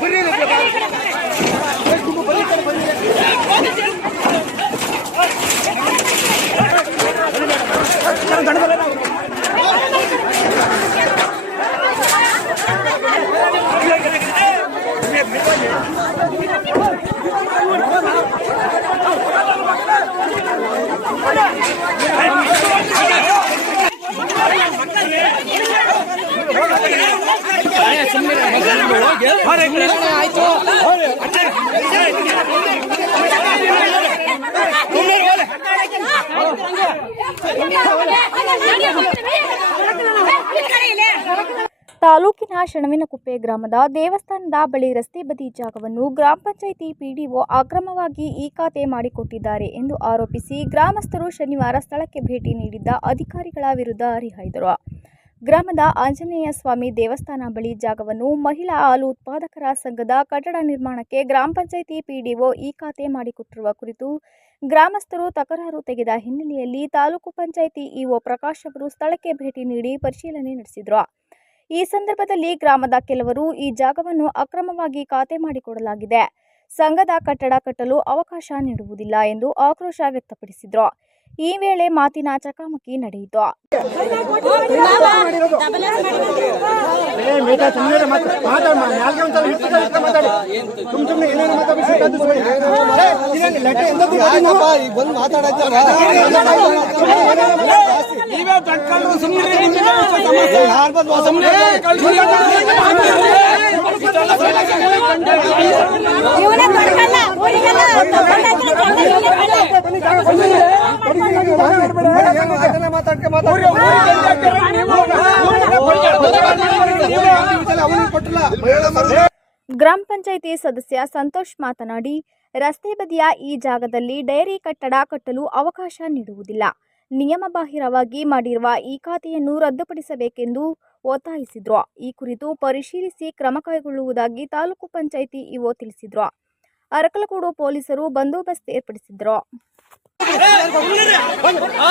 புரியுது ತಾಲೂಕಿನ ಶಣವಿನಕುಪ್ಪೆ ಗ್ರಾಮದ ದೇವಸ್ಥಾನದ ಬಳಿ ರಸ್ತೆ ಬದಿ ಜಾಗವನ್ನು ಗ್ರಾಮ ಪಂಚಾಯಿತಿ ಪಿಡಿಒ ಅಕ್ರಮವಾಗಿ ಈ ಖಾತೆ ಮಾಡಿಕೊಟ್ಟಿದ್ದಾರೆ ಎಂದು ಆರೋಪಿಸಿ ಗ್ರಾಮಸ್ಥರು ಶನಿವಾರ ಸ್ಥಳಕ್ಕೆ ಭೇಟಿ ನೀಡಿದ್ದ ಅಧಿಕಾರಿಗಳ ವಿರುದ್ಧ ಹರಿಹಾಯ್ದರು. ಗ್ರಾಮದ ಆಂಜನೇಯ ಸ್ವಾಮಿ ದೇವಸ್ಥಾನ ಬಳಿ ಜಾಗವನ್ನು ಮಹಿಳಾ ಹಾಲು ಉತ್ಪಾದಕರ ಸಂಘದ ಕಟ್ಟಡ ನಿರ್ಮಾಣಕ್ಕೆ ಗ್ರಾಮ ಪಂಚಾಯಿತಿ ಪಿಡಿಒ ಈ ಖಾತೆ ಮಾಡಿಕೊಟ್ಟಿರುವ ಕುರಿತು ಗ್ರಾಮಸ್ಥರು ತಕರಾರು ತೆಗೆದ ಹಿನ್ನೆಲೆಯಲ್ಲಿ ತಾಲೂಕು ಪಂಚಾಯಿತಿ ಇಒ ಪ್ರಕಾಶ್ ಅವರು ಸ್ಥಳಕ್ಕೆ ಭೇಟಿ ನೀಡಿ ಪರಿಶೀಲನೆ ನಡೆಸಿದರು. ಈ ಸಂದರ್ಭದಲ್ಲಿ ಗ್ರಾಮದ ಕೆಲವರು ಈ ಜಾಗವನ್ನು ಅಕ್ರಮವಾಗಿ ಖಾತೆ ಮಾಡಿಕೊಡಲಾಗಿದೆ. ಸಂಘದ ಕಟ್ಟಡ ಕಟ್ಟಲು ಅವಕಾಶ ನೀಡುವುದಿಲ್ಲ ಎಂದು ಆಕ್ರೋಶ ವ್ಯಕ್ತಪಡಿಸಿದರು. ಈ ವೇಳೆ ಮಾತಿನ ಚಕಮಕಿ ನಡೆಯಿತು ಸುಮ್ಮನೆ ಗ್ರಾಮ ಪಂಚಾಯಿತಿ ಸದಸ್ಯ ಸಂತೋಷ್ ಮಾತನಾಡಿ ರಸ್ತೆ ಬದಿಯ ಈ ಜಾಗದಲ್ಲಿ ಡೈರಿ ಕಟ್ಟಡ ಕಟ್ಟಲು ಅವಕಾಶ ನೀಡುವುದಿಲ್ಲ ನಿಯಮಬಾಹಿರವಾಗಿ ಮಾಡಿರುವ ಈ ಖಾತೆಯನ್ನು ರದ್ದುಪಡಿಸಬೇಕೆಂದು ಒತ್ತಾಯಿಸಿದ್ರು ಈ ಕುರಿತು ಪರಿಶೀಲಿಸಿ ಕ್ರಮ ಕೈಗೊಳ್ಳುವುದಾಗಿ ತಾಲೂಕು ಪಂಚಾಯಿತಿ ಇಒ ತಿಳಿಸಿದ್ರು ಅರಕಲಗೂಡು ಪೊಲೀಸರು ಬಂದೋಬಸ್ತ್ ಏರ್ಪಡಿಸಿದ್ರು ആ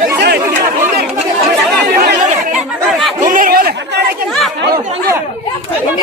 நடக்கல